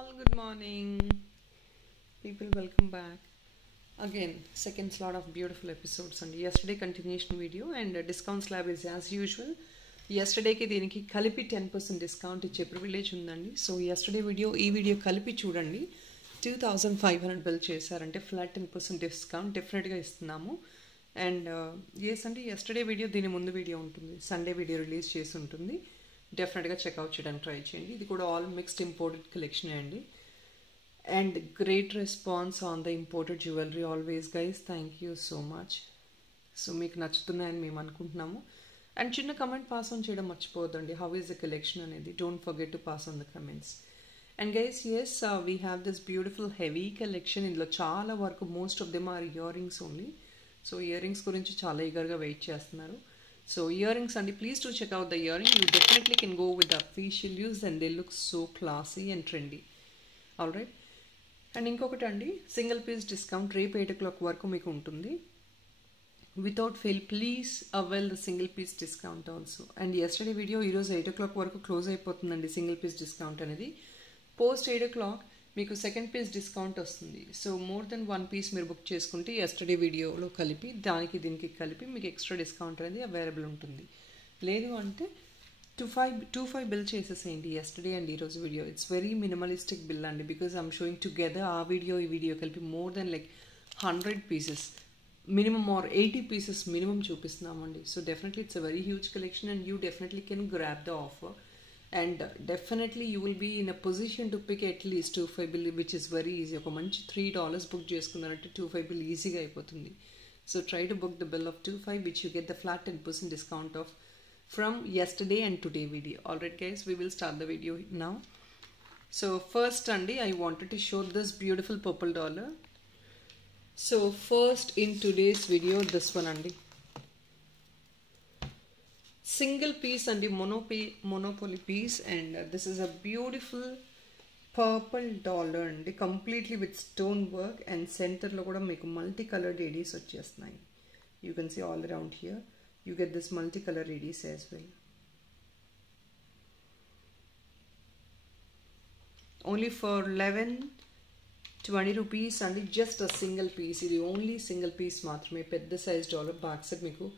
all, good morning. People, welcome back. Again, second slot of beautiful episodes and yesterday continuation video and discount slab is as usual. Yesterdayకి దీనికి కలిపి 10% discount ఇచ్చే privilege ఉందండి. So yesterday ఈ video కలిపి చూడండి. 2500 bill చేశారంటే flat 10% discount డెఫినెట్గా ఇస్తున్నాము. అండ్ ఎస్ అండి, yesterday వీడియో దీని ముందు వీడియో ఉంటుంది, సండే వీడియో రిలీజ్ చేసి ఉంటుంది. డెఫినెట్గా చెక్అవుట్ చేయడానికి ట్రై చేయండి. ఇది కూడా ఆల్ మిక్స్డ్ ఇంపోర్టెడ్ కలెక్షన్ అండి. And great response on the imported jewellery always guys, thank you so much. So మీకు నచ్చుతున్నాయని మేము అనుకుంటున్నాము. అండ్ చిన్న కమెంట్ పాస్ ఆన్ చేయడం మర్చిపోవద్దండి, హౌ ఈస్ ద కలెక్షన్ అనేది. Don't forget to pass on the comments. And guys yes, we have this beautiful heavy collection. ఇందులో చాలా వరకు most of them are earrings only. So earrings గురించి చాలా ఈగర్గా wait చేస్తున్నారు. So earrings, and please do check out the earring. You definitely can go with the official use and they look so classy and trendy. Alright. And ఇంకొకటి అండి, single piece discount రేపు 8 o'clock వరకు మీకు ఉంటుంది. Without fail please avail the single piece discount also. And yesterday video ఈరోజు 8 o'clock వరకు close అయిపోతుందండి single piece discount అనేది. పోస్ట్ 8 o'clock మీకు సెకండ్ పీస్ డిస్కౌంట్ వస్తుంది. సో మోర్ దెన్ 1 piece మీరు బుక్ చేసుకుంటే yesterday వీడియోలో కలిపి దీనికి కలిపి మీకు ఎక్స్ట్రా డిస్కౌంట్ అనేది అవైలబుల్ ఉంటుంది. లేదు అంటే 25 బిల్ చేసేసేయండి yesterday అండ్ ఈరోజు వీడియో. ఇట్స్ వెరీ మినిమలిస్టిక్ బిల్ అండి, బికాజ్ ఐఎమ్ షోయింగ్ టుగెదర్ ఆ వీడియో ఈ వీడియో కలిపి more than like 100 pieces minimum or 80 pieces minimum చూపిస్తున్నామండి. So definitely it's a very huge collection and you definitely can grab the offer. And definitely you will be in a position to pick at least 25 bill, which is very easy. ఒక మంచి $3 book చేసుకున్నారంటే 25 bill ఈజీగా అయిపోతుంది. So try to book the bill of 25 which you get the flat 10% discount of from yesterday and today video. Alright guys, we will start the video now. So first Andy, I wanted to show this beautiful purple dollar. So first in today's video, this one Andy, single piece and the monopoly piece, and this is a beautiful purple dollar and completely with stone work, and center lo kuda meeku multicolored ADs vachestnayi. You can see all around here you get this multicolor ADs as well. Only for 11-20 rupees and just a single piece. Idi only single piece maatrame. Pedda size dollar back side meeku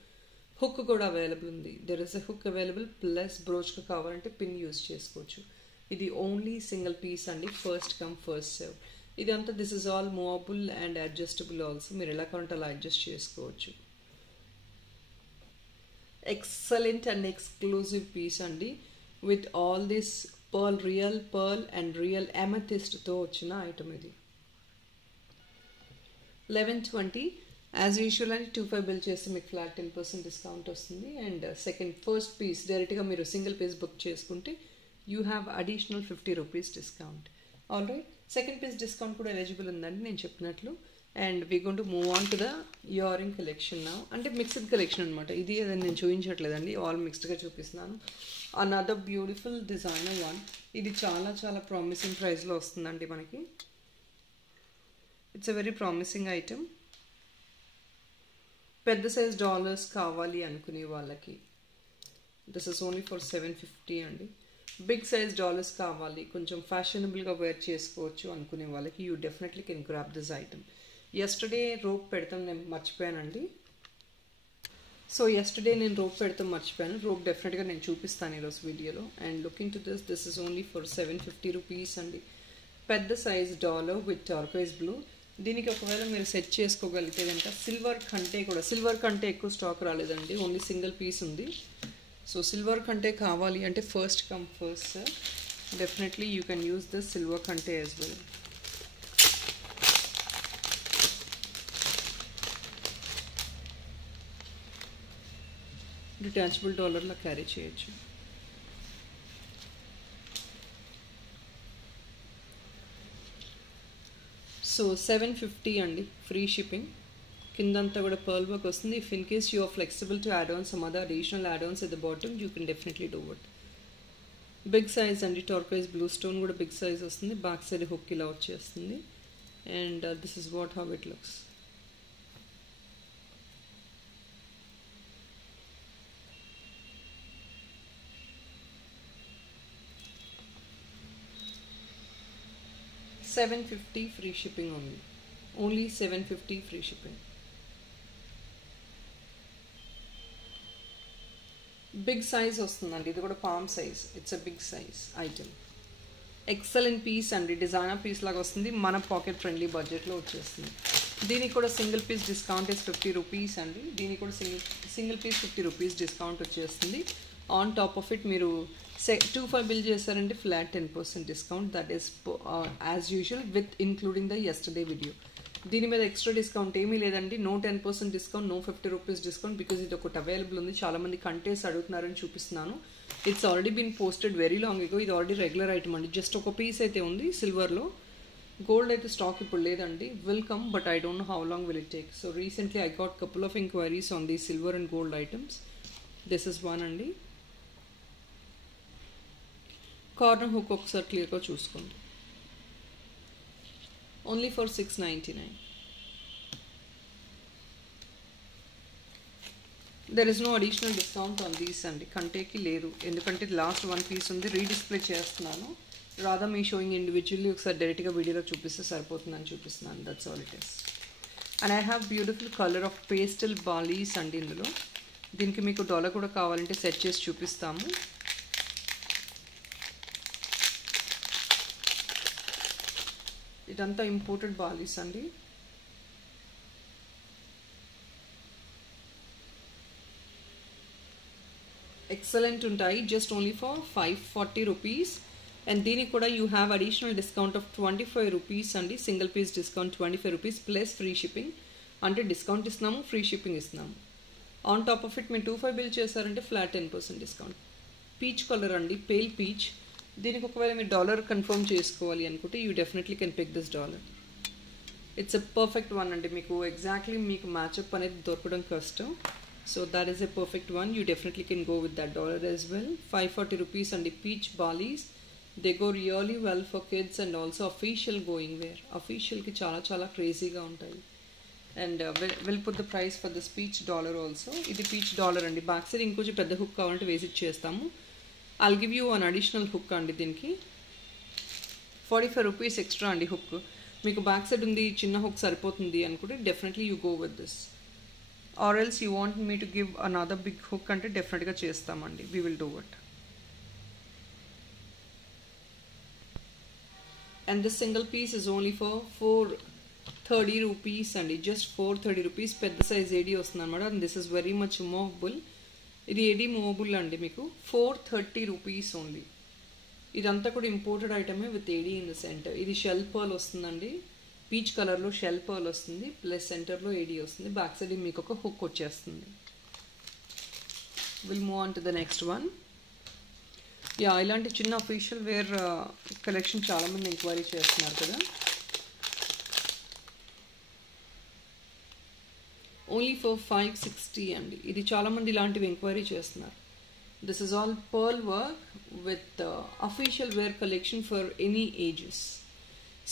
hook కూడా available ఉంది. There is a hook available, plus బ్రోచ్గా కావాలంటే pin use చేసుకోవచ్చు. ఇది only single piece అండి, first come first serve. ఇదంతా this is all movable and adjustable also. మీరు ఎలా కావాలంటే అలా అడ్జస్ట్ చేసుకోవచ్చు. ఎక్సలెంట్ అండ్ ఎక్స్క్లూజివ్ పీస్ అండి, with all this real pearl and real అమెథిస్ట్తో వచ్చిన ఐటమ్ ఇది. 1120 యాజ్ యూజువల్ అని 25 బిల్ చేస్తే మీకు ఫ్లాట్ 10% డిస్కౌంట్ వస్తుంది. అండ్ ఫస్ట్ పీస్ డైరెక్ట్గా మీరు సింగిల్ పీస్ బుక్ చేసుకుంటే you have additional 50 rupees discount. Alright, second piece discount కూడా ఎలిజిబుల్ ఉందండి నేను చెప్పినట్లు. And we going to move on to the earring collection now. అంటే మిక్స్డ్ కలెక్షన్ అనమాట ఇది, అదని నేను చూపించట్లేదండి, ఆల్ మిక్స్డ్గా చూపిస్తున్నాను. Another beautiful designer one. ఇది చాలా చాలా ప్రామిసింగ్ ప్రైస్లో వస్తుందండి మనకి. It's a very promising item. పెద్ద సైజ్ డాలర్స్ కావాలి అనుకునే వాళ్ళకి దిస్ ఇస్ ఓన్లీ ఫర్ 750 అండి. బిగ్ సైజ్ డాలర్స్ కావాలి, కొంచెం ఫ్యాషనబుల్గా వేర్ చేసుకోవచ్చు అనుకునే వాళ్ళకి you definitely can grab this item. yesterday rope పెడతాం నేను మర్చిపోయానండి. సో yesterday నేను రోప్ పెడతాం మర్చిపోయాను. రోప్ డెఫినెట్గా నేను చూపిస్తాను ఈరోజు వీడియోలో. And looking to this is only for 750 rupees అండి. పెద్ద సైజ్ డాలర్ విత్ టర్క్వైజ్ బ్లూ. దీనికి ఒకవేళ మీరు సెట్ చేసుకోగలిగితే కనుక సిల్వర్ కంటే ఎక్కువ స్టాక్ రాలేదండి, ఓన్లీ సింగిల్ పీస్ ఉంది. సో సిల్వర్ కంటే కావాలి అంటే first come first sir, definitely you can use this silver కంటే యాజ్ వెల్. డిటాచబుల్ డాలర్లో క్యారీ చేయొచ్చు. సో 750 అండి, ఫ్రీ షిప్పింగ్. కిందంతా కూడా పర్ల్ వర్క్ వస్తుంది. If in case you are flexible to add on some other additional add ons at the bottom you can definitely do it. Big size అండి, turquoise blue stone కూడా big size వస్తుంది. Back side hook ఇలా వచ్చేస్తుంది. And this is what how it looks. 750 free shipping only 750 free shipping. Big size వస్తుందండి, ఇది కూడా palm size. It's a big size item. Excellent piece అండి, designer piece లాగా వస్తుంది, మన పాకెట్ ఫ్రెండ్లీ బడ్జెట్లో వచ్చేస్తుంది. దీనికి కూడా single piece discount is 50 rupees అండి. దీనికి కూడా సింగిల్ పీస్ 50 రూపీస్ డిస్కౌంట్ వచ్చేస్తుంది. ఆన్ టాప్ ఆఫ్ ఇట్ మీరు 25 బిల్ చేశారంటే flat 10% discount. That is as usual with including the yesterday video. దీని మీద ఎక్స్ట్రా డిస్కౌంట్ ఏమీ లేదండి. No 10% discount, no 50 rupees discount, because ఇది ఒకటి అవైలబుల్ ఉంది. చాలామంది కంటేస్ అడుగుతున్నారని చూపిస్తున్నాను. It's already been posted very long ago. ఇది ఆల్రెడీ రెగ్యులర్ ఐటమ్ అండి. జస్ట్ ఒక పీస్ అయితే ఉంది సిల్వర్లో. గోల్డ్ అయితే స్టాక్ ఇప్పుడు లేదండి. Will come, but I don't know how long will it take. So recently I got couple of enquiries on the silver and gold items. This is one అండి. కార్నర్ హుక్ ఒకసారి క్లియర్గా చూసుకోండి. Only for 699. There is no additional discount on these అండి. కంటేకి లేదు, ఎందుకంటే last one piece ఉంది. రీడిస్ప్లే చేస్తున్నాను. రాదా మీ షోయింగ్ ఇండివిజువల్లీ ఒకసారి డైరెక్ట్గా వీడియోలో చూపిస్తే సరిపోతుందని చూపిస్తున్నాను. That's all it is. And I have beautiful colour of pastel బాలీస్ అండి ఇందులో. దీనికి మీకు డాలర్ కూడా కావాలంటే సెట్ చేసి చూపిస్తాము. ఇదంతా ఇంపోర్టెడ్ బాలీస్ అండి. ఎక్సలెంట్ ఉంటాయి. Just only for 540 rupees. And దీనికి కూడా you have additional discount of 25 rupees అండి. Single piece discount 25 rupees plus free shipping. అంటే డిస్కౌంట్ ఇస్తున్నాము, ఫ్రీ షిప్పింగ్ ఇస్తున్నాము. ఆన్ టాప్ ఆఫ్ ఇట్ మీరు 25 బిల్ చేశారంటే ఫ్లాట్ 10% డిస్కౌంట్. పీచ్ కలర్ అండి, పేల్ పీచ్. దీనికి ఒకవేళ మీరు డాలర్ కన్ఫర్మ్ చేసుకోవాలి అనుకుంటే you definitely can pick this dollar. It's a perfect one అండి. మీకు ఎగ్జాక్ట్లీ మీకు మ్యాచ్అప్ అనేది దొరకడం కష్టం. So that is a perfect one. You definitely can go with that dollar as well. 540 rupees అండి. పీచ్ బాలీస్, they go really well for kids and also official going wear. అఫీషియల్కి చాలా చాలా క్రేజీగా ఉంటాయి. And will put the price for this peach dollar also. ఇది peach dollar అండి. Back side ఇంకొంచెం పెద్ద హుక్ కావాలంటే వేసి చేస్తాము. I'll give you an additional hook అండి. దీనికి 45 రూపీస్ ఎక్స్ట్రా అండి హుక్. మీకు బ్యాక్ సైడ్ ఉంది, చిన్న హుక్ సరిపోతుంది అనుకుంటే definitely you go with this. Or else you want me to give another big hook అంటే డెఫినెట్గా చేస్తామండి. We will do it. And this single piece is only for 430 rupees అండి. Just 430 rupees. పెద్ద size AD వస్తుంది అనమాట. And this is very much movable. ఇది AD movable అండి. మీకు 430 రూపీస్ ఓన్లీ. ఇదంతా కూడా ఇంపోర్టెడ్ ఐటమే with AD in the centre. ఇది షెల్ పర్ల్ వస్తుందండి. పీచ్ కలర్లో షెల్ పర్ల్ వస్తుంది, ప్లస్ సెంటర్లో ఏడీ వస్తుంది. బ్యాక్ సైడ్ మీకు ఒక హుక్ వచ్చేస్తుంది. Will move on to the next one. Yeah, ఇలాంటి చిన్న అఫీషియల్ వేర్ కలెక్షన్ చాలామంది ఎంక్వైరీ చేస్తున్నారు కదా. ఓన్లీ ఫర్ 560 అండి. ఇది చాలామంది ఇలాంటివి ఎంక్వైరీ చేస్తున్నారు. This is all pearl work with official wear collection for any ages.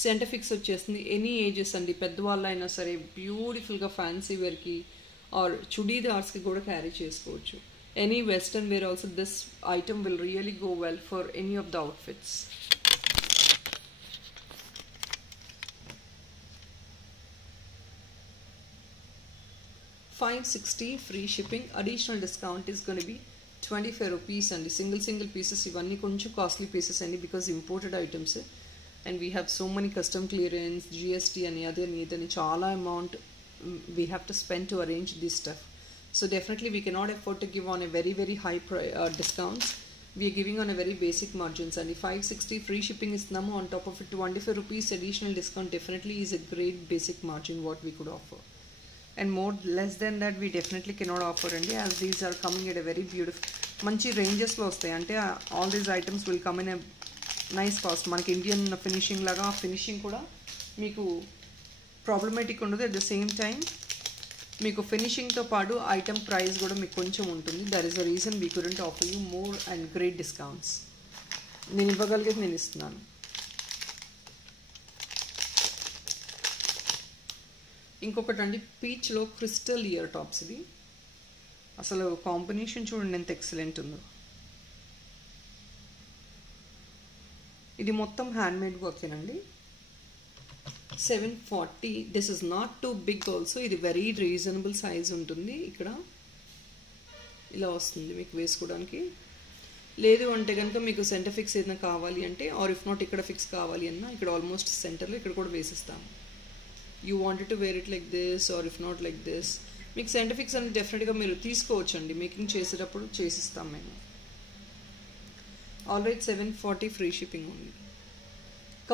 Centre fix వచ్చేస్తుంది. ఎనీ ఏజెస్ అండి. పెద్దవాళ్ళు అయినా సరే బ్యూటిఫుల్గా ఫ్యాన్సీ వేర్కి ఆర్ చుడీదార్స్కి కూడా క్యారీ చేసుకోవచ్చు. Any western wear also this item will really go well for any of the outfits. $560 free shipping. Additional discount is gonna be 25 rupees అండి. Single pieces. ఇవన్నీ కొంచెం కాస్ట్లీ పీసెస్ అండి, because imported items. And we have so many custom clearance, GST అని అదని ఇదని చాలా amount we have to spend to arrange this stuff. So definitely we cannot afford to give on a very very high discounts. We're giving on a very basic margins అండి. 560 free shipping ఇస్తున్నాము. On top of it 25 rupees additional discount definitely is a great basic margin what we could offer. And more less than that we definitely cannot offer అండి, as these are coming at a very beautiful మంచి రేంజెస్లో వస్తాయి. అంటే all these items will come in a nice cost. మనకి Indian finishing లాగా finishing కూడా మీకు problematic ఉండదు. At the same time మీకు ఫినిషింగ్తో పాటు ఐటమ్ ప్రైస్ కూడా మీకు కొంచెం ఉంటుంది. That is the reason we couldn't offer you more and great discounts. నేను ఇవ్వగలిగేది నేను ఇస్తున్నాను. ఇంకొకటి అండి, పీచ్లో క్రిస్టల్ ఇయర్ టాప్స్. ఇది అసలు కాంబినేషన్ చూడండి ఎంత ఎక్సలెంట్ ఉందో. ఇది మొత్తం హ్యాండ్మేడ్ వర్కేనండి. 740. This is not too big also. ఇది వెరీ రీజనబుల్ సైజ్ ఉంటుంది. ఇక్కడ ఇలా వస్తుంది మీకు వేసుకోవడానికి. లేదు అంటే కనుక మీకు సెంటర్ ఫిక్స్ ఏదైనా కావాలి అంటే, ఆర్ ఇఫ్ నాట్ ఇక్కడ ఫిక్స్ కావాలి అన్నా ఇక్కడ ఆల్మోస్ట్ సెంటర్లో ఇక్కడ కూడా వేసిస్తాము. You wanted to wear it like this or if not like this, మీకు సెంటర్ ఫిక్స్ అని డెఫినెట్గా మీరు తీసుకోవచ్చు అండి. మేకింగ్ చేసేటప్పుడు చేసిస్తాం మేము. Alright, 740 free shipping only.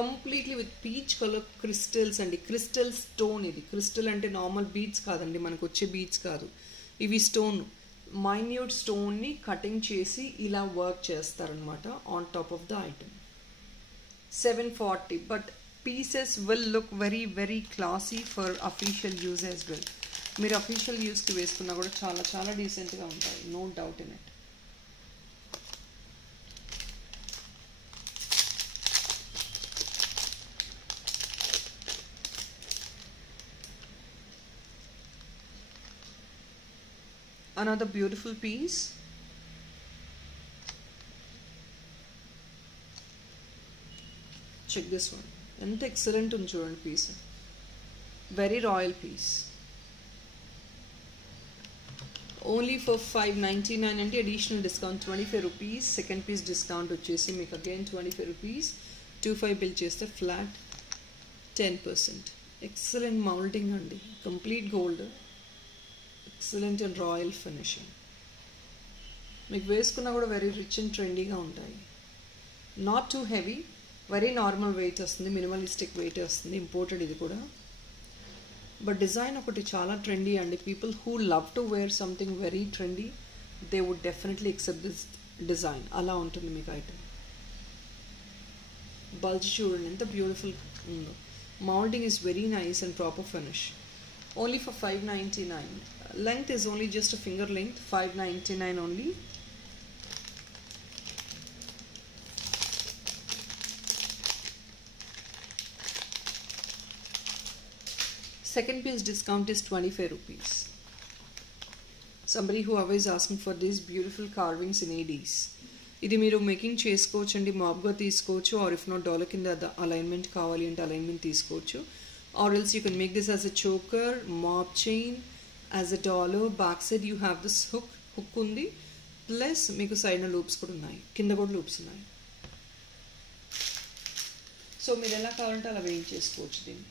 Completely with peach colour crystals అండి. Crystal stone. ఇది క్రిస్టల్ అంటే నార్మల్ బీడ్స్ కాదండి, మనకు వచ్చే బీడ్స్ కాదు ఇవి. స్టోన్, మైన్యూట్ స్టోన్ని కటింగ్ చేసి ఇలా వర్క్ చేస్తారనమాట on top of the item. 740, but pieces will look very very classy for official use as well. మీరు అఫీషియల్ యూస్కి వేసుకున్నా కూడా చాలా చాలా డీసెంట్గా ఉంటాయి, no doubt in it. Another beautiful piece. Check this one. ఎంత ఎక్సలెంట్ ఉంది చూడండి piece. Very royal piece. Only for 599 అంటే additional discount 25 rupees. Second piece discount వచ్చేసి మీకు అగైన్ 25 రూపీస్. 25 బిల్ చేస్తే ఫ్లాట్ 10%. ఎక్సలెంట్ మౌల్టింగ్ అండి, complete gold. Excellent and royal finishing. మీకు వేసుకున్నా కూడా వెరీ రిచ్ అండ్ ట్రెండీగా ఉంటాయి. Not too heavy, very normal weight వస్తుంది, మినిమలిస్టిక్ వెయిట్ వస్తుంది. ఇంపోర్టెడ్ ఇది కూడా. బట్ డిజైన్ ఒకటి చాలా ట్రెండీ అండి. People who love to wear something very trendy, they would definitely accept this design. అలా ఉంటుంది మీకు ఐటమ్. బల్జ్ చూడండి ఎంత బ్యూటిఫుల్ ఉందో. Moulding is very nice and proper finish. Only for 599. Length is only just a finger length. 599 only. Second piece discount is 25 rupees. Somebody who always asking for these beautiful carvings in ADs. ఇది మీరు making చేసుకోవచ్చు అండి, మాబ్గా తీసుకోవచ్చు, are if not dollar కింద alignment కావాలి అంటే alignment తీసుకోవచ్చు. Or else you can make this as a choker, mob chain, as a dollar. Back side you have this hook undi, plus meeku side na loops kuda unnayi, kinda kuda loops unnayi. So meer ela kavalante ala arrange chesukochu deenni.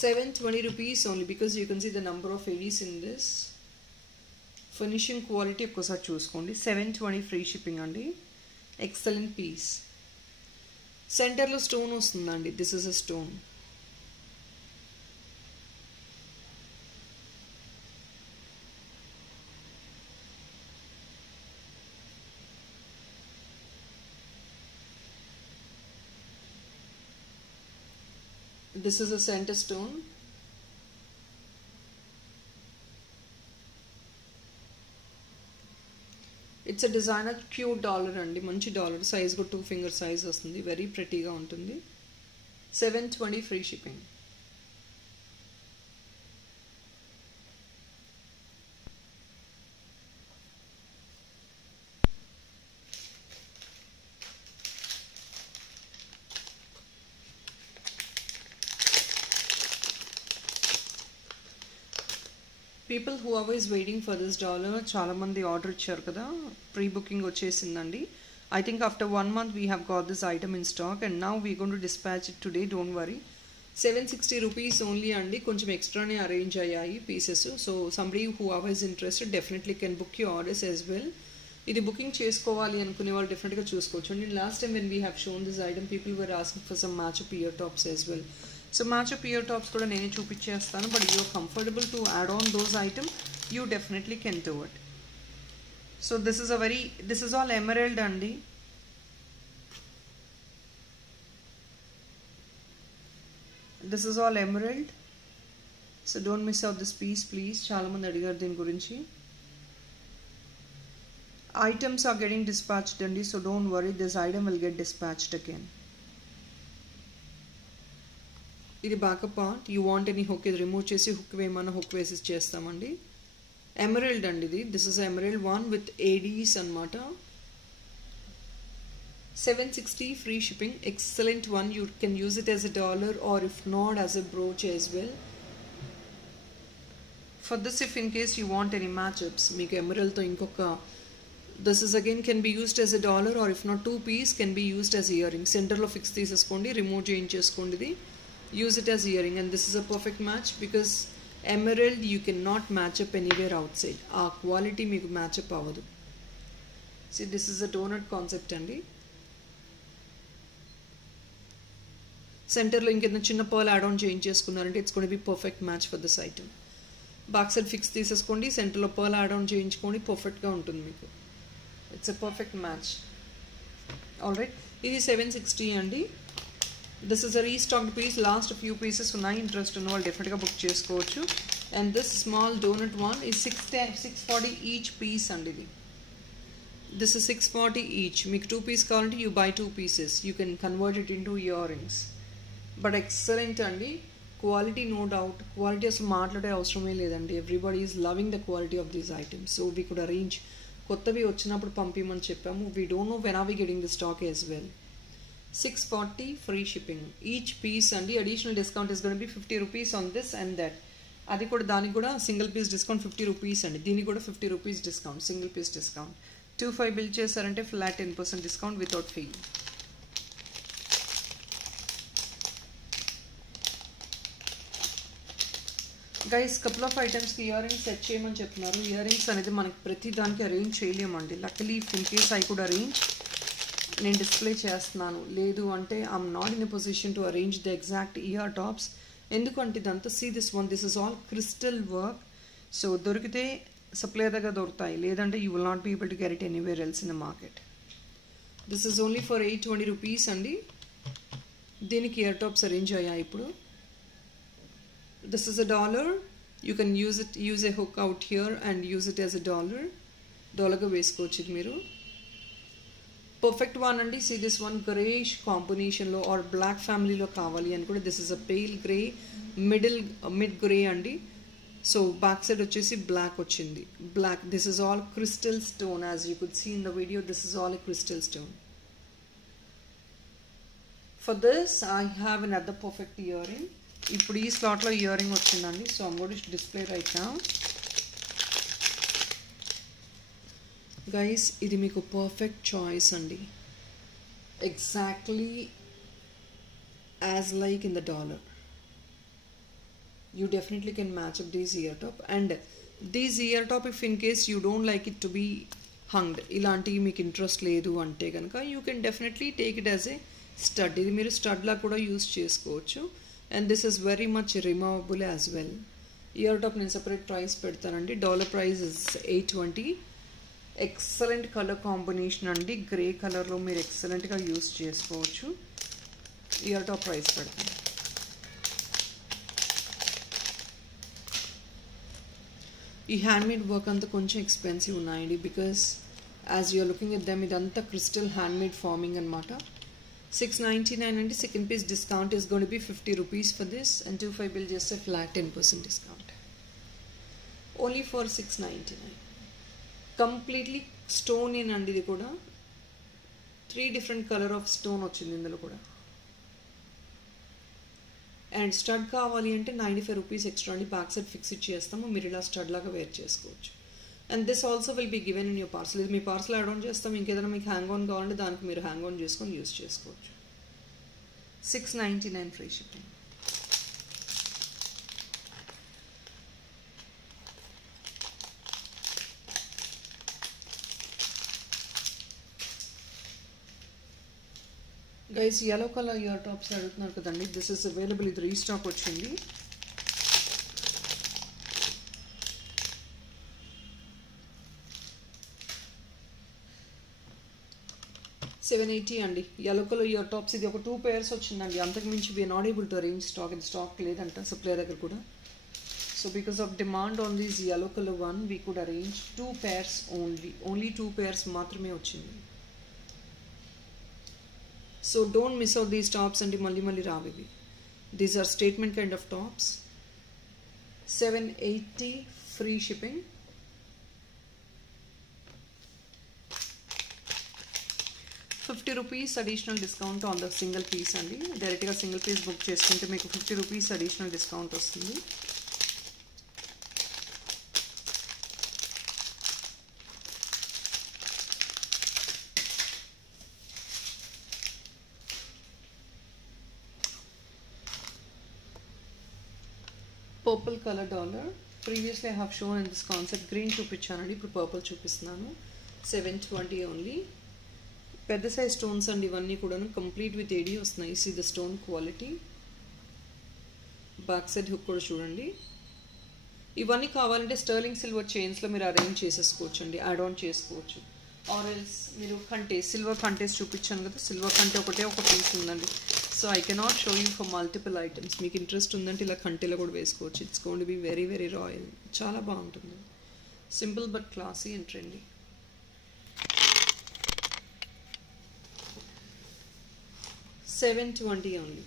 720 rupees only, because you can see the number of ADs in this. Finishing quality ఒక్కసారి చూసుకోండి. 720 free shipping అండి. Excellent piece. సెంటర్లో stone వస్తుందండి. This is a stone. This is a centre stone. It's a designer cute dollar అండి, మంచి dollar size కూడా 2 finger size వస్తుంది, very ప్రెటీగా ఉంటుంది. 720 free shipping. People who always waiting for this dollar, చాలామంది order ఇచ్చారు కదా, ప్రీ బుకింగ్ వచ్చేసిందండి. I think after 1 month we have got this item in stock and now we gonna to dispatch it today, don't worry. 760 rupees only అండి. కొంచెం ఎక్స్ట్రానే arrange అయ్యాయి pieces. So somebody who always interested definitely can book you orders as well. ఇది booking చేసుకోవాలి అనుకునే వాళ్ళు డెఫినెట్గా చూసుకోవచ్చు అండి. Last time when we have shown this item people were asking for some match ear tops as well. So match ear tops కూడా నేనే చూపించేస్తాను. But you are comfortable to add on those item, you definitely can do it. So this is all emerald అండి. This is all emerald. So don't miss out this piece please. చాలామంది అడిగారు దీని గురించి. Items are getting dispatched అండి, so don't worry, this item will get dispatched again. ఇది backup part. You want any hook, ఇది remove చేసి hook వేయమన్నా hook వేసి చేస్తామండి. ఎమరల్డ్ అండి ఇది. This is emerald 1 with ADs అనమాట. 760 free shipping. Excellent one. You can use it as a dollar or if not as a brooch as well. For this, if in case you want any matchups, meeku emerald tho inkoka, this is again can be used as a dollar or if not 2 piece can be used as earring. Center lo fix teseskondi, remove cheskondi, use it as earring, and this is a perfect match because emerald you cannot match up anywhere outside. Aa quality meeku match up avadu. See, this is a donut concept andi. Center lo inkedna chinna pearl add on cheyincheskunnarante it's going to be perfect match for this item. Back side fix teseskondi, center lo pearl add on cheyinchukondi, perfect ga untundi meeku. It's a perfect match. Alright, ఇది 760 అండి. This is a restocked piece. Last few pieces ఉన్నాయి. Interest ఉన్న వాళ్ళు డెఫినెట్గా book చేసుకోవచ్చు. And this small donut one is 640 each piece అండి ఇది. This is 640 each. మీకు 2 piece కావాలంటే you buy 2 pieces. You can convert it into earrings. But excellent అండి. Quality no doubt. Quality అసలు మాట్లాడే అవసరమే లేదండి. Everybody is loving the quality of these items. So we could arrange కొత్తవి వచ్చినప్పుడు పంపిమని చెప్పాము. We don't know when are we getting the stock as well. 640 free shipping each piece అండి. Additional discount is going to be 50 rupees on this and that. అది కూడా దానికి కూడా single piece discount 50 rupees అండి. దీనికి కూడా 50 rupees discount, single piece discount. 25 bill చేశారంటే flat 10% discount without fee. Guys couple of ఐటమ్స్కి ఇయర్ రింగ్స్ సెట్ చేయమని చెప్తున్నారు. ఇయర్ రింగ్స్ అనేది మనకి ప్రతి దానికి అరేంజ్ చేయలేమండి. Luckily in case I could arrange, నేను డిస్ప్లే చేస్తున్నాను. లేదు అంటే I'm not in a position to arrange the exact ear tops. ఎందుకంటే ఇదంతా see this one, this is all crystal work. So దొరికితే సప్లయర్ దగ్గర దొరుకుతాయి, లేదంటే you will not be able to get it anywhere else in the market. This is only for 820 rupees అండి. దీనికి ear tops arrange అయ్యాయి ఇప్పుడు. This is a dollar. You can use a hook out here and use it as a dollar. Dollar ga veskochu idi meeru. Perfect one andi. See this one grayish combination lo or black family lo kavali ani kuda, this is a pale grey, mid grey andi. So back side vachesi black ochindi. Black. This is all crystal stone, as you could see in the video. This is all a crystal stone. For this I have another perfect earring. ఇప్పుడు ఈ స్లాట్లో earring వచ్చిందండి. So I'm going to display right now. Guys ఇది మీకు perfect choice అండి. Exactly as like in the dollar. You definitely can match up these ear top. And these ear top if in case you don't like it to be hunged, ఇలాంటివి మీకు interest లేదు అంటే కనుక you can definitely take it as a stud. ఇది మీరు స్టడ్లా కూడా use చేసుకోవచ్చు. And this is very much removable as well. Ear top నేను separate price పెడతానండి. Dollar price is 820. Excellent colour combination అండి. గ్రే కలర్లో మీరు ఎక్సలెంట్గా యూస్ చేసుకోవచ్చు. ఇయర్ టాప్ ప్రైస్ పెడతాను. ఈ హ్యాండ్మేడ్ వర్క్ అంతా కొంచెం ఎక్స్పెన్సివ్ ఉన్నాయండి. Because as you're looking at them ఇదంతా క్రిస్టల్ హ్యాండ్మేడ్ ఫార్మింగ్ అనమాట. 699 and second piece discount is going to be 50 rupees for this, and 25 bill just a flat 10% discount. Only for 699. Completely stone in and idi kuda 3 different color of stone ochindi indulo kuda. And stud kavali ante 95 rupees extra andi. Back side fix ichestamu, meer ila stud laga wear chesukochu. And this also will be given in your parcel. ఇది మీ parcel add on చేస్తాం. ఇంకేదైనా మీకు hang on కావాలంటే దానికి మీరు hang on చేసుకొని use చేసుకోవచ్చు. 699 free shipping. Guys yellow colour ear tops అడుగుతున్నారు కదండి. This is available. ఇది రీస్టాక్ వచ్చింది. $780 అండి. yellow color ear tops. ఇది ఒక 2 pairs వచ్చిందండి. అంతకు మించి we're not able to arrange stock. ఇది స్టాక్ లేదంట సప్లయర్ దగ్గర కూడా. So because of demand on these yellow color one we could arrange 2 pairs only 2 pairs మాత్రమే వచ్చింది. So don't miss out these tops అండి. మళ్ళీ రావివి. These are statement kind of tops. 780 free shipping. 50 rupees additional discount on the single piece అండి. డైరెక్ట్గా single piece book చేసుకుంటే మీకు 50 rupees additional discount వస్తుంది. Purple colour dollar. Previously I have shown in this concept green చూపించానండి, ఇప్పుడు purple చూపిస్తున్నాను. 720 only. పెద్ద size stones అండి ఇవన్నీ కూడా, కంప్లీట్ విత్ ఏడీ వస్తున్నాయి. See the stone quality. Back side hook కూడా చూడండి. ఇవన్నీ కావాలంటే స్టర్లింగ్ సిల్వర్ చైన్స్లో మీరు అరేంజ్ చేసేసుకోవచ్చు అండి, యాడ్ ఆన్ చేసుకోవచ్చు. ఆర్ ఎల్స్ మీరు కంటేస్, సిల్వర్ కంటేస్ చూపించాను కదా, సిల్వర్ కంటే ఒకటే ఒక పీస్ ఉందండి. So I cannot show you for multiple items. మీకు ఇంట్రెస్ట్ ఉందంటే ఇలా కంటేలో కూడా వేసుకోవచ్చు. It's going to be very very royal. చాలా బాగుంటుంది. Simple but classy and trendy. $720 only.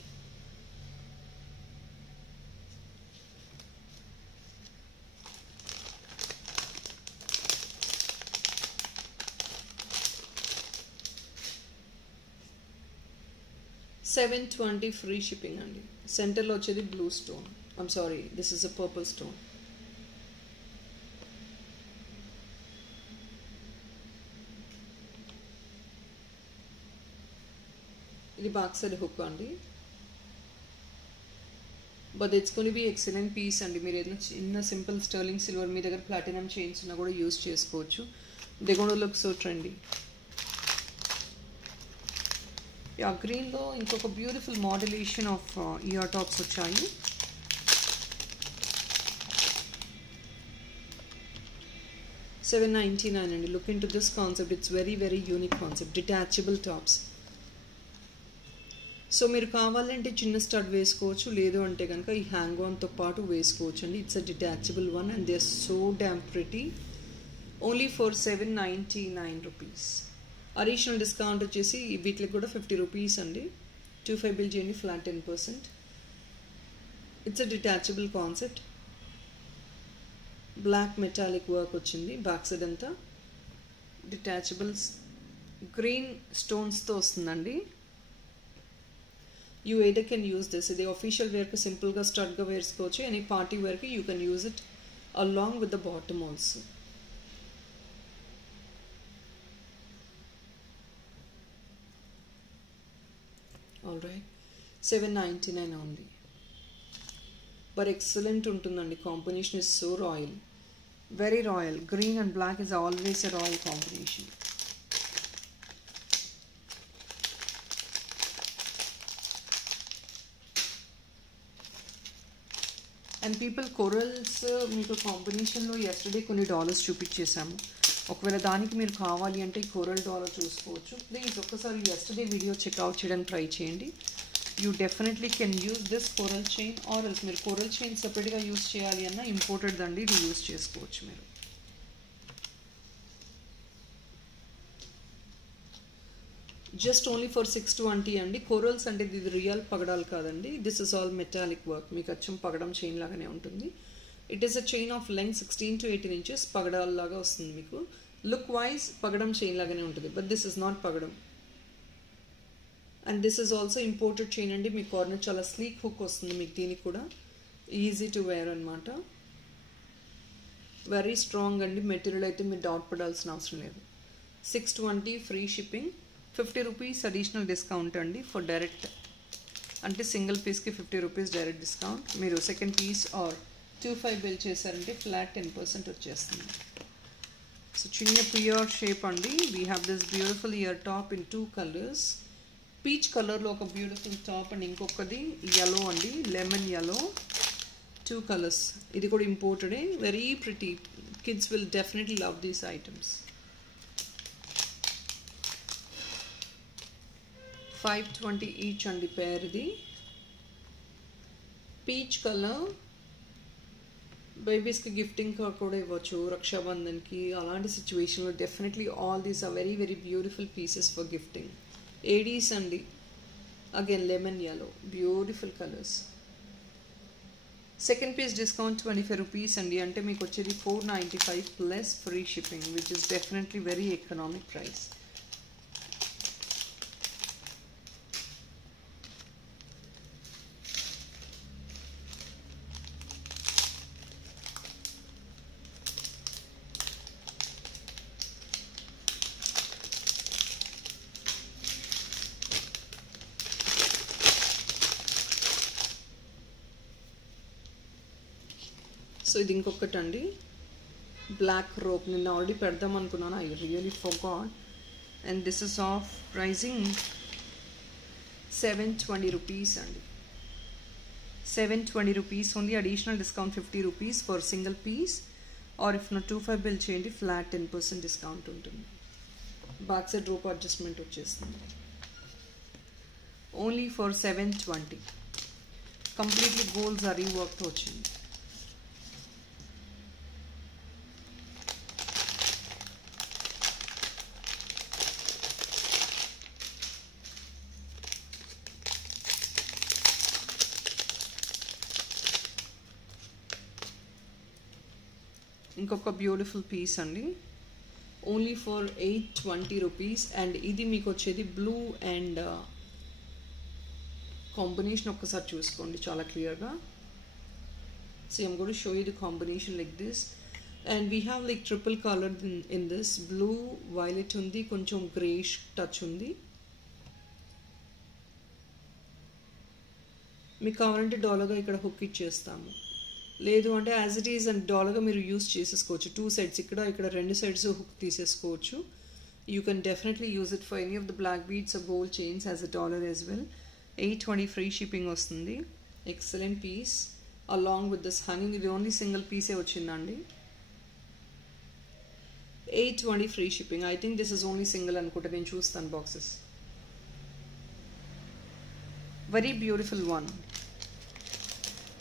$720 free shipping అండి. సెంటర్లో వచ్చేది blue stone. I'm sorry, this is a purple stone. ఇది బ్యాక్ సైడ్ హుక్ అండి. But it's going to be excellent piece అండి. మీరు ఏదైనా చిన్న సింపుల్ స్టర్లింగ్ సిల్వర్, మీ దగ్గర ప్లాటినం చైన్స్ ఉన్నా కూడా యూజ్ చేసుకోవచ్చు. They gonna look so trendy. Yeah, గ్రీన్లో ఇంకొక బ్యూటిఫుల్ మోడలేషన్ ఆఫ్ ఇయర్ టాప్స్ వచ్చాయి. $799 అండి. Look in to this concept. It's very very unique concept. Detachable tops. So మీరు కావాలంటే చిన్న స్టడ్ వేసుకోవచ్చు, లేదు అంటే కనుక ఈ హ్యాంగ్ ఆన్తో పాటు వేసుకోవచ్చు అండి. It's a detachable one and they are so damn pretty. Only for $799 rupees. Additional discount వచ్చేసి వీటికి కూడా 50 రూపీస్ అండి. 25 బిల్ చేయండి, flat 10%. It's a detachable concept. Black metallic work వచ్చింది బ్యాక్ సైడ్ అంతా. డిటాచబుల్స్ గ్రీన్ స్టోన్స్తో వస్తుందండి. You either can use this. ఇది ఆఫీషియల్ వేర్కి సింపుల్గా స్టడ్గా వేసుకోవచ్చు. ఎనీ పార్టీ వేర్కి you can use it along with the bottom also. All right, $799 only. But excellent ఉంటుందండి. Combination is so royal, very royal. Green and black is always a royal combination. And people corals మీకు కాంబినేషన్లో yesterday కొన్ని dollars చూపించేసాము. ఒకవేళ దానికి మీరు కావాలి అంటే ఈ కోరల్ డాలర్ చూసుకోవచ్చు. ప్లీజ్ ఒక్కసారి ఎస్టర్డే వీడియో చెక్అవుట్ చేయడానికి ట్రై చేయండి. You definitely can use this coral chain. Or else మీరు కోరల్ చైన్ సపరేట్గా యూజ్ చేయాలి అన్న ఇంపోర్టెడ్ దండి ఇది యూజ్ చేసుకోవచ్చు మీరు. జస్ట్ ఓన్లీ ఫర్ $620 అండి. కోరల్స్ అంటే ఇది రియల్ పగడాలు కాదండి. This is all metallic work. మీకు అచ్చం పగడం చైన్ లాగానే ఉంటుంది. It is a chain of length 16 to 18 inches. పగడాల లాగా వస్తుంది మీకు. లుక్ వైజ్ పగడం చైన్ లాగానే ఉంటుంది. బట్ దిస్ ఇస్ నాట్ పగడం. And this is also imported chain అండి. మీ కార్నర్ చాలా స్లీక్ హుక్ వస్తుంది మీకు. దీనికి కూడా ఈజీ టు వేర్ అనమాట. వెరీ స్ట్రాంగ్ అండి. మెటీరియల్ అయితే మీరు డౌట్ పడాల్సిన అవసరం లేదు. $620 free shipping. 50 rupees additional discount అండి ఫర్ డైరెక్ట్. అంటే సింగిల్ పీస్కి 50 రూపీస్ డైరెక్ట్ డిస్కౌంట్. మీరు సెకండ్ పీస్ ఆర్ 25 బిల్ చేశారంటే ఫ్లాట్ 10% వచ్చేస్తుంది. సో చిన్న ప్యూర్ షేప్ అండి. We have this beautiful ear top in 2 colours. Peach కలర్లో ఒక బ్యూటిఫుల్ టాప్ అండ్ ఇంకొకది yellow అండి, లెమన్ yellow. 2 కలర్స్. ఇది కూడా ఇంపోర్టెడే. Very pretty. Kids will definitely love these items. $520 each అండి పేర్. ఇది పీచ్ కలర్. బేబీస్కి గిఫ్టింగ్ కూడా ఇవ్వచ్చు, రక్షాబంధన్కి. అలాంటి సిచ్యువేషన్లో definitely all these are very very beautiful pieces for gifting. ADs అండి. Again lemon yellow. Beautiful colours. Second piece discount 25 rupees అండి. అంటే మీకు వచ్చేది $495 plus free shipping, which is definitely very economic price. So ఇది ఇంకొకటి అండి, బ్లాక్ రోప్. నిన్న already పెడదాం అనుకున్నాను, I really forgot. And this is of pricing 720 rupees అండి. 720 rupees only. Additional discount 50 rupees for single piece, are if నా 25 bill చేయండి flat 10% discount ఉంటుంది. బ్యాక్ సైడ్ రోప్ అడ్జస్ట్మెంట్ వచ్చేస్తుంది. Only for 720. Completely gold zari వర్క్తో వచ్చింది. ఇంకొక బ్యూటిఫుల్ పీస్ అండి, only for 820 rupees. And ఇది మీకు వచ్చేది బ్లూ అండ్ కాంబినేషన్. ఒక్కసారి చూసుకోండి చాలా క్లియర్గా. So I'm going to show you the combination like this. And we have like triple colour in this. Blue, violet ఉంది, కొంచెం గ్రేష్ టచ్ ఉంది. మీకు కావాలంటే డాలర్గా ఇక్కడ హుక్ ఇచ్చేస్తాము, లేదు అంటే యాజ్ ఇట్ ఈజ్ అండ్ డాలర్గా మీరు యూస్ చేసేసుకోవచ్చు. 2 sides, ఇక్కడ 2 sides హుక్ తీసేసుకోవచ్చు. You can definitely use it for any of the black beads or gold chains as a dollar as well. 820 free shipping వస్తుంది. Excellent piece along with this hanging. ఇది only single పీసే వచ్చిందండి. 820 free shipping. I think this is only single అనుకుంటా, నేను చూస్తాను boxes. Very beautiful one.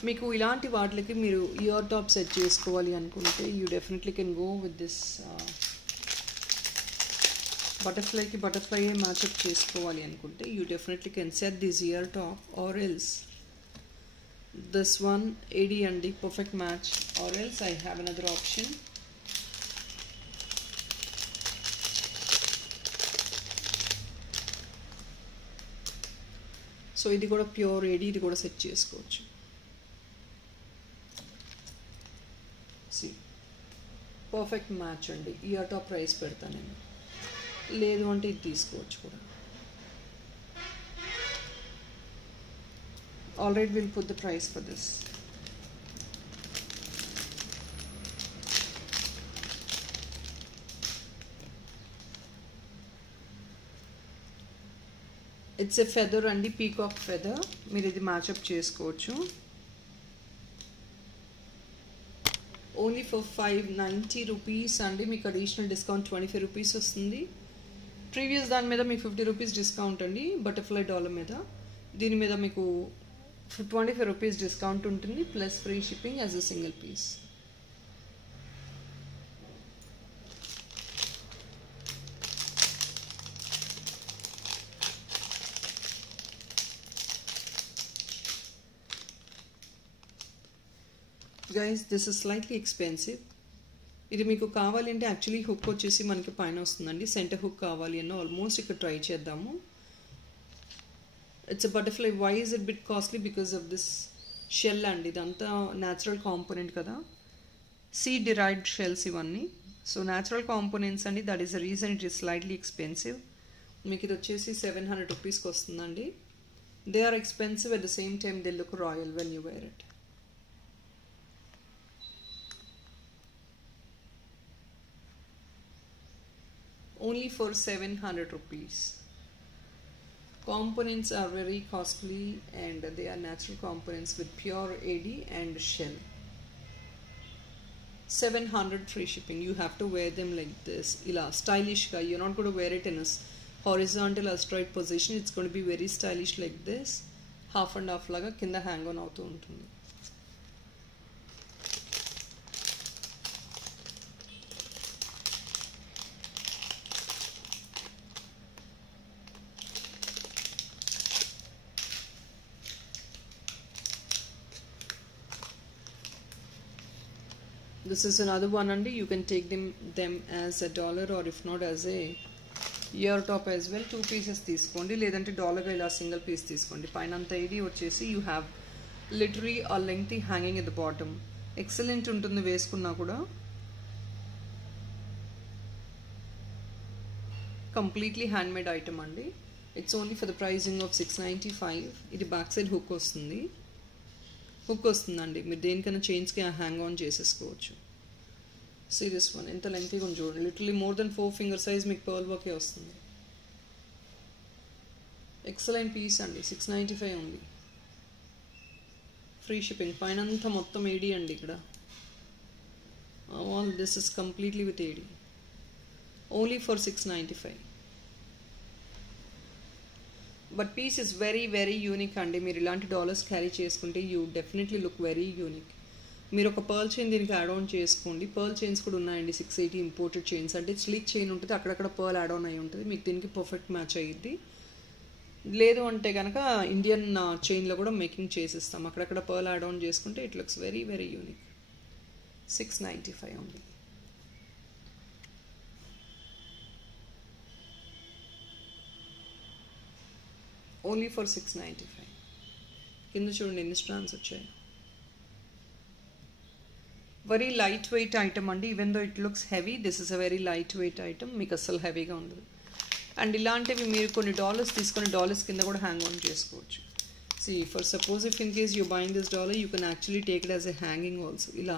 మీకు ఇలాంటి వాటికి మీరు ఇయర్ టాప్ సెట్ చేసుకోవాలి అనుకుంటే you definitely can go with this. బటర్ఫ్లైకి బటర్ఫ్లైయే మ్యాచ్అప్ చేసుకోవాలి అనుకుంటే you definitely can set this ear top, or else this one AD అండి, perfect match. Or else I have another option. So ఇది కూడా pure AD, ఇది కూడా సెట్ చేసుకోవచ్చు. పర్ఫెక్ట్ మ్యాచ్ అండి. ఇయర్ టాప్ ప్రైస్ పెడతాను నేను, లేదు అంటే ఇది తీసుకోవచ్చు కూడా. Already will put the price for this. It's a feather అండి, పీకాక్ ఫెదర్. మీరు ఇది మ్యాచ్అప్ చేసుకోవచ్చు. ఓన్లీ ఫర్ 590 rupees అండి. మీకు అడిషనల్ డిస్కౌంట్ 25 rupees వస్తుంది. ప్రీవియస్ దాని మీద మీకు 50 rupees డిస్కౌంట్ అండి, బటర్ఫ్లై డాలర్ మీద. దీని మీద మీకు 25 rupees డిస్కౌంట్ ఉంటుంది, plus free shipping as a single piece. Guys this is slightly expensive. ఇది మీకు కావాలంటే యాక్చువల్లీ హుక్ వచ్చేసి మనకి పైన వస్తుందండి. సెంటర్ హుక్ కావాలి అన్న ఆల్మోస్ట్ ఇక్కడ ట్రై చేద్దాము. It's a butterfly. Why is it bit costly? Because of this shell అండి. ఇదంతా న్యాచురల్ కాంపోనెంట్ కదా, సీడ్ డిరైవ్డ్ షెల్స్ ఇవన్నీ. సో న్యాచురల్ కాంపోనెంట్స్ అండి, that is the reason it is slightly expensive. మీకు ఇది వచ్చేసి 700 rupeesకి వస్తుందండి. They are expensive, at the same time they look royal when you wear it. Only for 700 rupees. Components are very costly and they are natural components with pure AD and shell. 700 free shipping. You have to wear them like this. Ila stylish ga. You're not going to wear it in a horizontal or straight position. It's going to be very stylish like this. Half and half laga kinda hang on అవుతూ ఉంటుంది. This is another one and you can take them as a dollar or if not as a year top as well. 2 pieces తీసుకోండి, లేదంటే డాలర్గా ఇలా single piece తీసుకోండి. పైన అంతా ఇది వచ్చేసి you have literally a lengthy hanging at the bottom. Excellent ఉంటుంది వేసుకున్నా కూడా. కంప్లీట్లీ హ్యాండ్మేడ్ ఐటమ్ అండి. It's only for the pricing of 695. ఇది బ్యాక్ సైడ్ హుక్ వస్తుంది. హుక్ వస్తుందండి, మీరు దేనికైనా చైన్స్కి హ్యాంగ్ ఆన్ చేసేసుకోవచ్చు. సీరియస్ వన్, ఎంత లెంతీగా ఉంది చూడండి, literally more than 4 finger size మీకు పర్ల్ వర్కే వస్తుంది. ఎక్సలెంట్ పీస్ అండి, 695 ఉంది. ఫ్రీ షిప్పింగ్, పైన అంతా మొత్తం ఏడీ అండి. ఇక్కడ all this is completely with AD, only for 695. But piece is very very unique అండి. మీరు ఇలాంటి డాలర్స్ క్యారీ చేసుకుంటే you definitely look very unique. మీరు ఒక పర్ల్ చైన్ దీనికి యాడ్ ఆన్ చేసుకోండి. పర్ల్ చైన్స్ కూడా ఉన్నాయండి, 680 ఇంపోర్టెడ్ చైన్స్. అంటే స్లీక్ చైన్ ఉంటుంది, అక్కడక్కడ పర్ల్ యాడ్ ఆన్ అయి ఉంటుంది, మీకు దీనికి పర్ఫెక్ట్ మ్యాచ్ అయ్యిద్ది. లేదు అంటే కనుక ఇండియన్ చైన్లో కూడా మేకింగ్ చేసిస్తాం, అక్కడక్కడ పర్ల్ యాడ్ ఆన్ చేసుకుంటే it looks very very unique. 695 ఉంది. Only for 695. కింద చూడండి ఎన్ని స్ట్రాండ్స్ వచ్చాయి. వెరీ లైట్ వెయిట్ ఐటమ్ అండి. Even though it looks heavy, this is a very light weight item. మీకు అస్సలు హెవీగా ఉండదు. అండ్ ఇలాంటివి మీరు కొన్ని డాలర్స్ తీసుకొని డాలర్స్ కింద కూడా హ్యాంగ్ ఆన్ చేసుకోవచ్చు. See, for suppose if in case you're buying this dollar, you can actually take it as a hanging also. ఇలా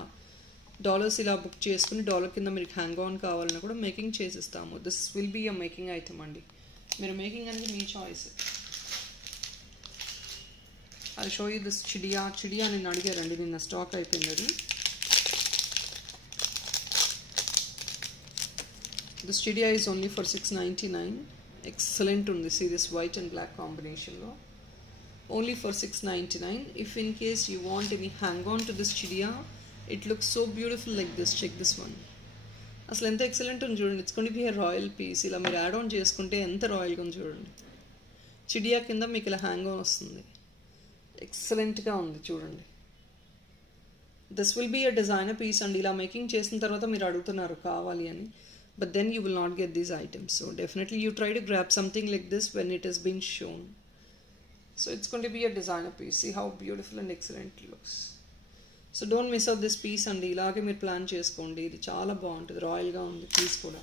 డాలర్స్ ఇలా బుక్ చేసుకుని డాలర్ కింద మీకు హ్యాంగ్ ఆన్ కావాలన్నా కూడా మేకింగ్ చేసిస్తాము. This will be a making item అండి. మీరు మేకింగ్ అనేది మీ choice. I show you this chidiya. చిడియా నిన్ను అడిగారండి, నిన్న స్టాక్ అయిపోయింది అది. This chidiya is only for 699. Excellent ఉంది, సీరియస్ వైట్ అండ్ బ్లాక్ కాంబినేషన్లో. Only for 699. If in case you want any hang on to this chidiya, it looks so beautiful like this. Check this one. అసలు ఎంత excellent ఉంది చూడండి. It's going to be a royal piece. ఇలా మీరు add on చేసుకుంటే ఎంత రాయల్గా ఉంది చూడండి. చిడియా కింద మీకు ఇలా హ్యాంగ్ ఆన్ వస్తుంది, ఎక్సలెంట్గా ఉంది చూడండి. This will be a designer piece అండి. ఇలా మేకింగ్ చేసిన తర్వాత మీరు అడుగుతున్నారు కావాలి అని, but then you will not get these items. So definitely you try to grab something like this when it has been shown. So it's going to be a designer piece. See how beautiful and excellent it looks. So don't miss out this piece and ilage meer plan cheskondi. Idi chaala baaguntundi, royal ga undi piece kuda.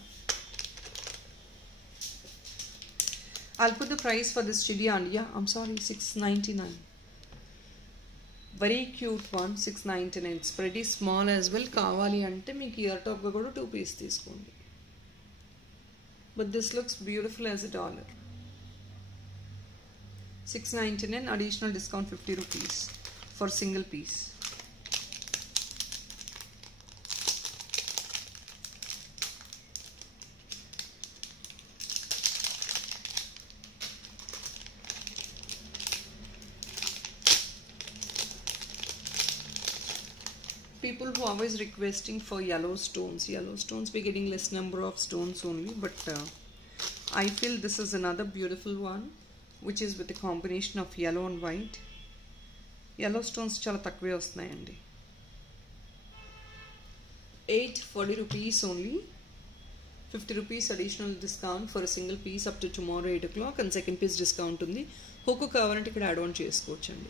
I'll put the price for this chidiya and yeah, I'm sorry, 699. Very cute one, 699. It's pretty small as well. Kavali ante meeku ear top ga kuda 2 piece teeskondi. But this looks beautiful as a dollar. 699, additional discount 50 rupees for single piece. People who are always requesting for yellow stones. Yellow stones, we're getting less number of stones only, but I feel this is another beautiful one, which is with a combination of yellow and white. Yellow stones chala takve vastunayandi. 840 rupees only. 50 rupees additional discount for a single piece up to tomorrow 8 o'clock, and second piece discount undi. Hook kavalante ikkada add on chesukochandi.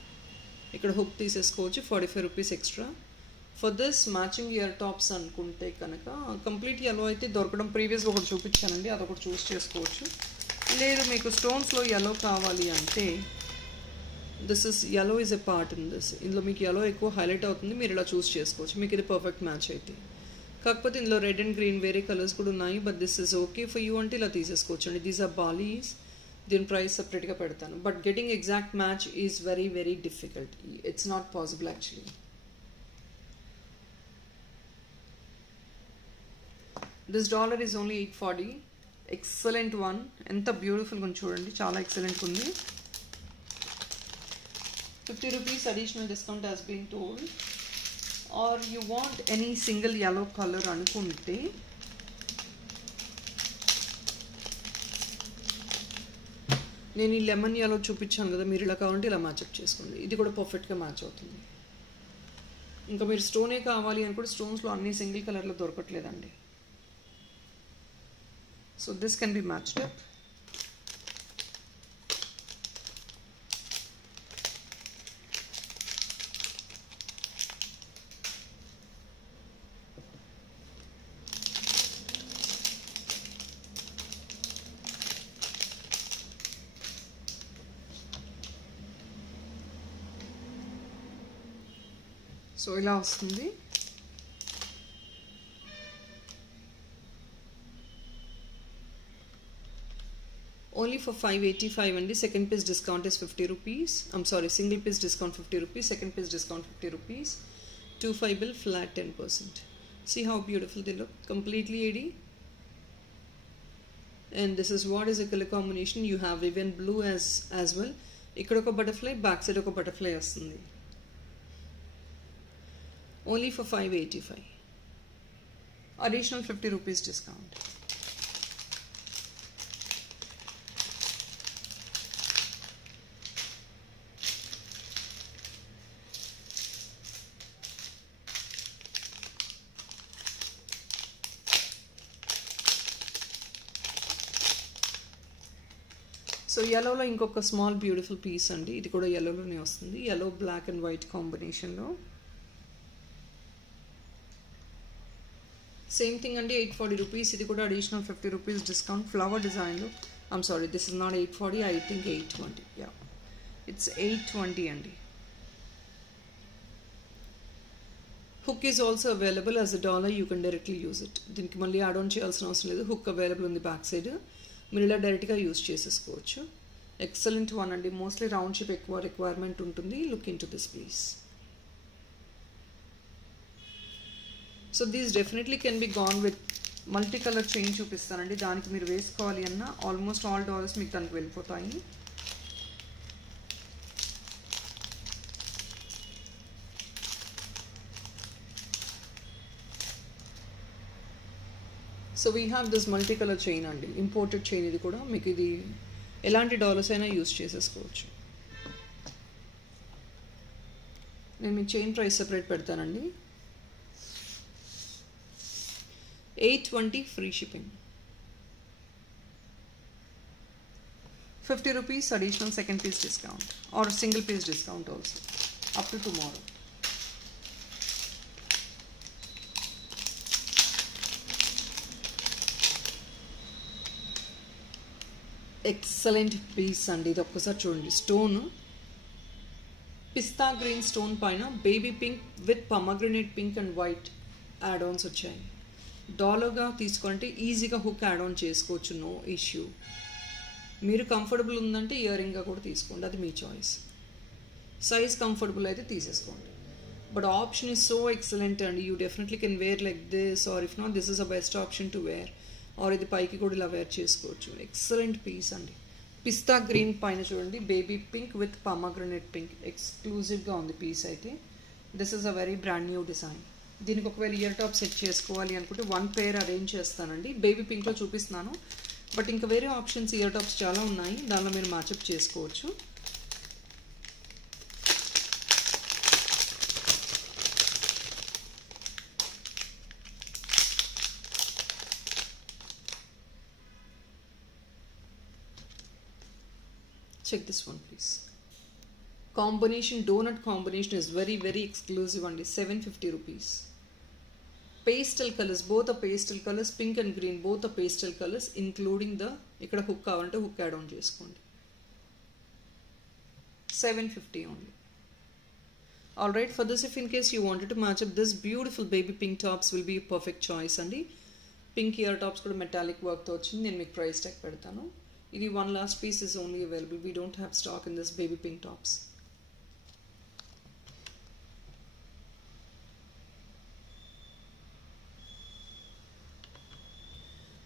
Ikkada hook teesesukochu, 45 rupees extra. For this matching ear tops anukunte kanaka complete yellow aithe dorkadam previous okati chupinchanandi, adokati choose chesukochu. లేదు మీకు స్టోన్స్లో yellow కావాలి అంటే this is yellow is a part in this. ఇందులో మీకు yellow ఎక్కువ highlight అవుతుంది, మీరు ఇలా చూస్ చేసుకోవచ్చు, మీకు ఇది పర్ఫెక్ట్ మ్యాచ్ అయితే. కాకపోతే ఇందులో రెడ్ అండ్ గ్రీన్ వేరే కలర్స్ కూడా ఉన్నాయి, but this is okay for you అంటే ఇలా తీసేసుకోవచ్చు అండి. దీస్ ఆర్ బాలీస్, దీని ప్రైస్ సపరేట్గా పెడతాను. But getting exact match is very very difficult. It's not possible actually. This dollar is only 840. Excellent one. ఎంత బ్యూటిఫుల్గా ఉంది చూడండి, చాలా ఎక్సలెంట్గా ఉంది. 50 rupees additional discount has been told. Or you want any single yellow color అనుకుంటే నేను ఈ లెమన్ yellow చూపించాను కదా, మీరు ఇలా కావాలంటే ఇలా మ్యాచ్అప్ చేసుకోండి. ఇది కూడా పర్ఫెక్ట్గా మ్యాచ్ అవుతుంది. ఇంకా మీరు స్టోనే కావాలి అని కూడా స్టోన్స్లో అన్ని సింగిల్ కలర్లో దొరకట్లేదండి. So this can be matched up. So ఇలా వస్తుంది. ఓన్లీ ఫర్ 585 అండి. Second piece discount is 50 rupees. I'm sorry, single piece discount 50 rupees, second piece discount 50 rupees. 25 bill flat 10%. See how beautiful they look, completely AD. And this is what is a color combination. You have even blue as well. ఇక్కడ ఒక butterfly, back side ఒక butterfly వస్తుంది. Only for 585. Additional 50 rupees discount. So yellowలో ఇంకొక small beautiful piece అండి. ఇది కూడా yellowలోనే వస్తుంది. yellow black and white కాంబినేషన్లో. సేమ్ థింగ్ అండి, 840 రూపీస్. ఇది కూడా అడిషనల్ 50 రూపీస్ డిస్కౌంట్. ఫ్లవర్ డిజైన్లో. I'm sorry, this is not 840, I think 820. Yeah, it's 820 అండి. Hook is also available as a dollar. You can directly use it. దీనికి మళ్ళీ add on చేయాల్సిన అవసరం లేదు. హుక్ అవైలబుల్ ఉంది బ్యాక్ సైడ్. మీరు ఇలా డైరెక్ట్గా యూజ్ చేసేసుకోవచ్చు. ఎక్సలెంట్ వన్ అండి. మోస్ట్లీ రౌండ్ షేప్ ఎక్కువ రిక్వైర్మెంట్ ఉంటుంది. Look in to this please. So these definitely can be gone with multi colour chain చూపిస్తానండి. దానికి మీరు వేసుకోవాలి అన్న ఆల్మోస్ట్ ఆల్ డాలర్స్ మీకు దానికి వెళ్ళిపోతాయి. So we have this multi colour chain అండి, ఇంపోర్టెడ్ చైన్. ఇది కూడా మీకు ఇది ఎలాంటి డాలర్స్ అయినా యూజ్ చేసేసుకోవచ్చు. నేను మీ చైన్ ప్రైస్ సెపరేట్ పెడతానండి. 820 free shipping. 50 rupees additional second piece discount or single piece discount also up to tomorrow. Excellent piece అండి. ఇది ఒక్కసారి చూడండి. స్టోన్ పిస్తా గ్రీన్ స్టోన్ పైన baby pink with pomegranate pink and white add ons వచ్చాయి. డాలర్గా తీసుకుంటే ఈజీగా హుక్ యాడ్ ఆన్ చేసుకోవచ్చు, నో ఇష్యూ. మీరు కంఫర్టబుల్ ఉందంటే ఇయర్ రింగ్గా కూడా తీసుకోండి, అది మీ చాయిస్. సైజ్ కంఫర్టబుల్ అయితే తీసేసుకోండి. But option is so excellent అండి. You definitely can wear like this, or if not this is a best option to wear. Are ఇది పైకి కూడా ఇలా వేర్ చేసుకోవచ్చు. ఎక్సలెంట్ పీస్ అండి. పిస్తా గ్రీన్ పైన చూడండి baby pink with pomegranate pink. ఎక్స్క్లూజివ్గా ఉంది పీస్ అయితే. This is a very brand new design. దీనికి ఒకవేళ ఇయర్ టాప్ సెట్ చేసుకోవాలి అనుకుంటే 1 pair అరేంజ్ చేస్తానండి. బేబీ పింక్లో చూపిస్తున్నాను, బట్ ఇంకా వేరే ఆప్షన్స్ ఇయర్ టాప్స్ చాలా ఉన్నాయి, దానిలో మీరు మ్యాచప్ చేసుకోవచ్చు. Check this one please. Combination donut combination is very very exclusive only. 750 rupees. Pastel colors, both are pastel colors, pink and green, both are pastel colors, including the ikkada hook kavalante hook add on cheskondi. 750 only. Alright, for this if in case you wanted to match up this beautiful baby pink tops will be a perfect choice andi. Pink ear tops kuda metallic work tho vachindi. Nenu meeku price tag pedtanu. Idi one last piece is only available. We don't have stock in this baby pink tops.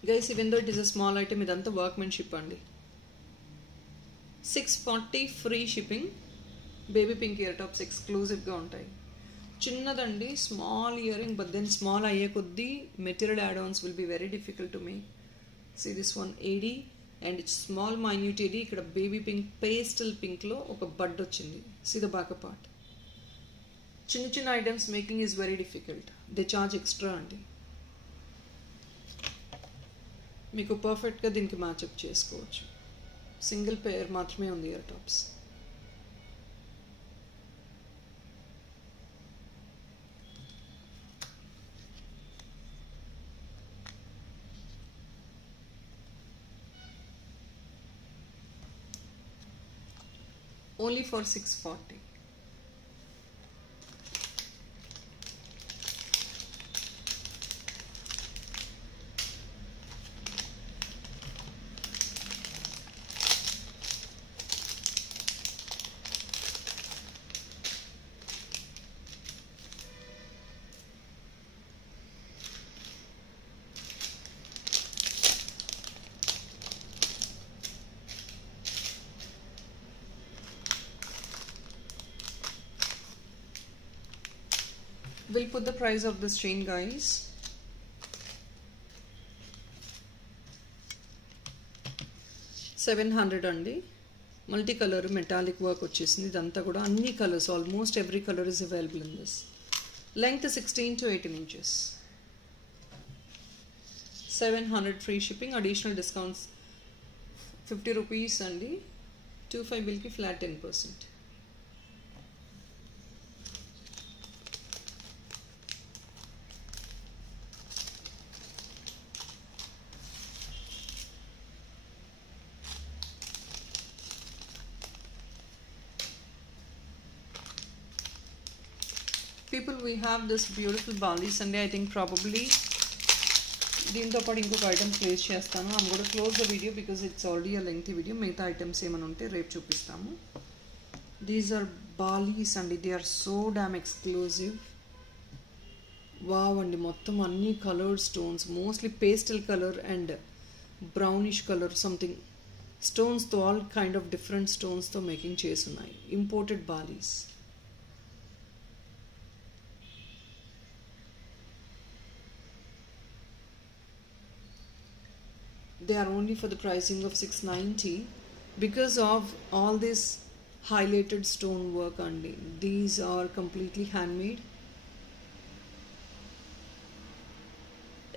Guys, even though it is a small item, idantha workmanship andi. 640 free shipping. Baby pink ear tops exclusive ga untayi. Chinnadandi, small earring, but then small ayye koddi material add-ons will be very difficult to make. See this one, AD. And it's small minute AD. ఇక్కడ baby pink pastel పింక్లో ఒక bud వచ్చింది. See the back part. చిన్న చిన్న items making is very difficult. They charge extra అండి. మీకు పర్ఫెక్ట్గా దీనికి మ్యాచప్ చేసుకోవచ్చు. సింగిల్ పేర్ మాత్రమే ఉంది ear tops. Only for 640. We'll put the price of this chain, guys. $700 అండి. మల్టీ కలర్ మెటాలిక్ వర్క్ వచ్చేసింది. ఇదంతా కూడా అన్ని colours, almost every colour is available in this. Length 16 to 18 inches. 700 free shipping. Additional discounts 50 rupees అండి. 25 బిల్కి flat 10%. People, we have this beautiful Bali Sunday. I think probably దీంతో పాటు ఇంకొక item place చేస్తాను. I'm going to close the video because it's already a lengthy video. మిగతా items ఏమైనా ఉంటే రేపు చూపిస్తాము. These are Balis అండి. They are so damn exclusive. Wow అండి, మొత్తం అన్ని coloured stones, mostly pastel colour and brownish colour something స్టోన్స్తో, ఆల్ కైండ్ ఆఫ్ డిఫరెంట్ స్టోన్స్తో మేకింగ్ చేస్తున్నాయి. ఇంపోర్టెడ్ బాలీస్. They are only for the pricing of $690 because of all this highlighted stone work only. These are completely handmade.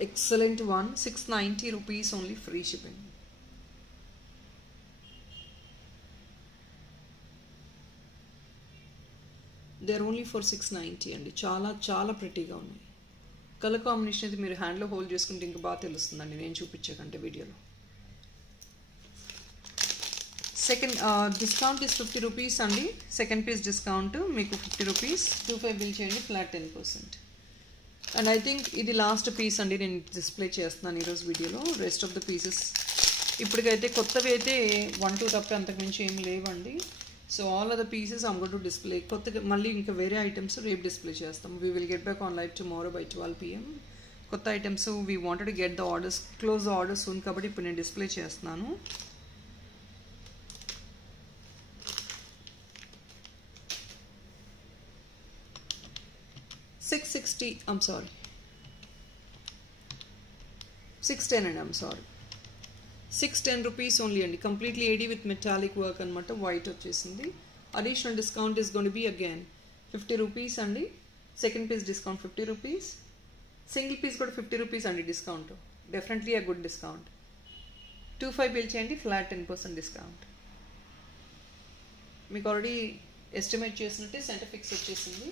Excellent one. 690 rupees only, free shipping. They are only for $690 అండి. చాలా చాలా ప్రెటీగా ఉన్నాయి. Colour combination అయితే మీరు హ్యాండ్లో hold చేసుకుంటే ఇంకా బాగా తెలుస్తుందండి, నేను చూపించకంటే వీడియోలో. సెకండ్ డిస్కౌంట్ ఇస్ 50 రూపీస్ అండి. సెకండ్ పీస్ డిస్కౌంట్ మీకు 50 రూపీస్. 25 బిల్ చేయండి, ఫ్లాట్ 10%. అండ్ ఐ థింక్ ఇది లాస్ట్ పీస్ అండి, నేను డిస్ప్లే చేస్తున్నాను ఈరోజు వీడియోలో. రెస్ట్ ఆఫ్ ద పీసెస్ ఇప్పటికైతే కొత్తవి అయితే 1-2 తప్ప అంతకుమించి ఏం లేవండి. So all are the pieces I'm going to display. కొత్తగా మళ్ళీ ఇంకా వేరే ఐటమ్స్ రేపు డిస్ప్లే చేస్తాం. We will get back on live tomorrow by 12 PM. కొత్త items we wanted to get the orders, close the orders ఉంది కాబట్టి ఇప్పుడు నేను డిస్ప్లే చేస్తున్నాను. $660, I'm sorry, $610 అండి, I'm sorry. 610 rupees only అండి. Completely AD with metallic work అనమాట. White వచ్చేసింది. Additional discount is gone to be again 50 rupees అండి. Second piece discount 50 rupees. Single piece కూడా 50 రూపీస్ అండి discount. Definitely a good discount. 25 bill చేయండి, flat 10% discount. మీకు already estimate చేసినట్టే centre fix వచ్చేసింది.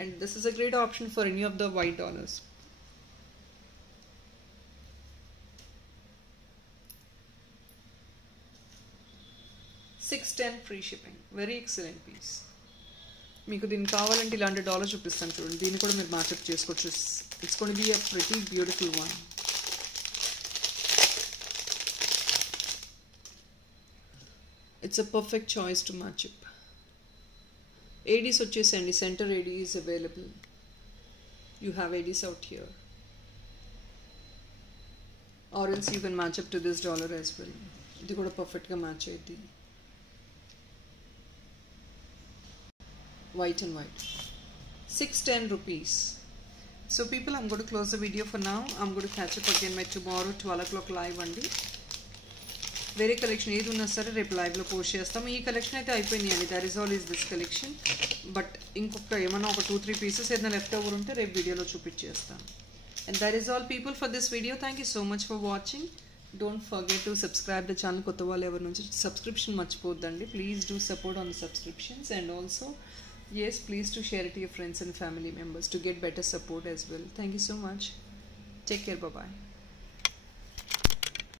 And this is a great option for any of the white dollars. $610 free shipping. Very excellent piece. మీకు దీనికి కావాలంటే ఇలాంటి డాలర్ చూపిస్తాను చూడండి. దీన్ని కూడా మీరు మ్యాచప్ చేసుకోవచ్చు. It's gone be a pretty beautiful one. It's a perfect choice to match up. ADs వచ్చేసండి, centre AD is available. You have ADs out here. Or else you can match up to this dollar as well. ఇది కూడా పర్ఫెక్ట్గా match అయ్యింది. White and white. 610 rupees. So people, I'm going to close the video for now. I'm going to catch up again by tomorrow 12 o'clock live అండి. వేరే collection ఏది ఉన్నా సరే రేపు లైవ్లో పోస్ట్ చేస్తాం. ఈ కలెక్షన్ అయితే అయిపోయింది అండి. That is all is this collection. But ఇంకొక ఏమన్నా ఒక 2-3 పీసెస్ ఏదైనా లెఫ్ట్ ఓవర్ ఉంటే రేపు వీడియోలో చూపించేస్తాను. And that is all people for this video. Thank you so much for watching. Don't forget to subscribe the channel. కొత్త వాళ్ళు ఎవరి నుంచి సబ్స్క్రిప్షన్ మర్చిపోద్దండి. Please do support on the subscriptions. And also yes, please do share it to your friends and family members to get better support as well. Thank you so much. Take care. Bye bye.